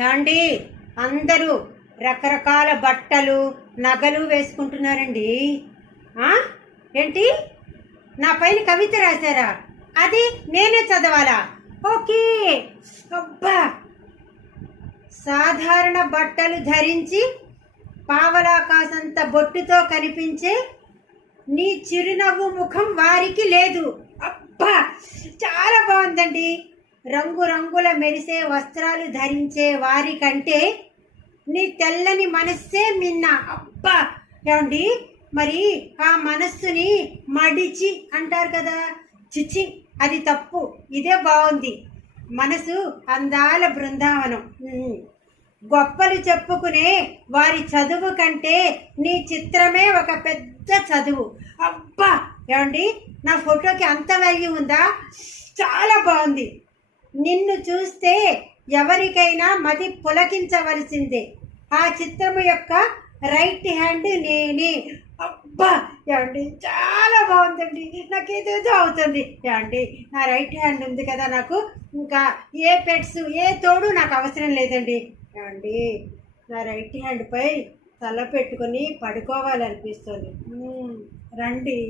ఏమండి, అందరూ రకరకాల బట్టలు నగలు వేసుకుంటున్నారండి. ఏంటి, నా పైన కవిత రాశారా? అది నేనే చదవాలా? ఓకే. అబ్బా, సాధారణ బట్టలు ధరించి పావలాకాశంత బొట్టుతో కనిపించే నీ చిరునవ్వు ముఖం వారికి లేదు. అబ్బా, చాలా బాగుందండి. రంగురంగుల మెరిసే వస్త్రాలు ధరించే వారి కంటే నీ తెల్లని మనస్సే మిన్న. అబ్బా, ఏమండి, మరి ఆ మనస్సుని మడిచి అంటారు కదా, చిచి, అది తప్పు. ఇదే బాగుంది. మనసు అందాల బృందావనం. గొప్పలు చెప్పుకునే వారి చదువు కంటే నీ చిత్రమే ఒక పెద్ద చదువు. అబ్బా, ఏమండి, నా ఫోటోకి అంత వాల్యూ ఉందా? చాలా బాగుంది. నిన్ను చూస్తే ఎవరికైనా మది పులకించవలసిందే. ఆ చిత్రము యొక్క రైట్ హ్యాండ్ నేనే. అబ్బా, ఏమండి, చాలా బాగుందండి. నాకు ఏదేదో అవుతుంది. ఏమండి, నా రైట్ హ్యాండ్ ఉంది కదా, నాకు ఇంకా ఏ పెట్స్ ఏ తోడు నాకు అవసరం లేదండి. ఏమండి, నా రైట్ హ్యాండ్పై తల పెట్టుకొని పడుకోవాలనిపిస్తుంది. రండి.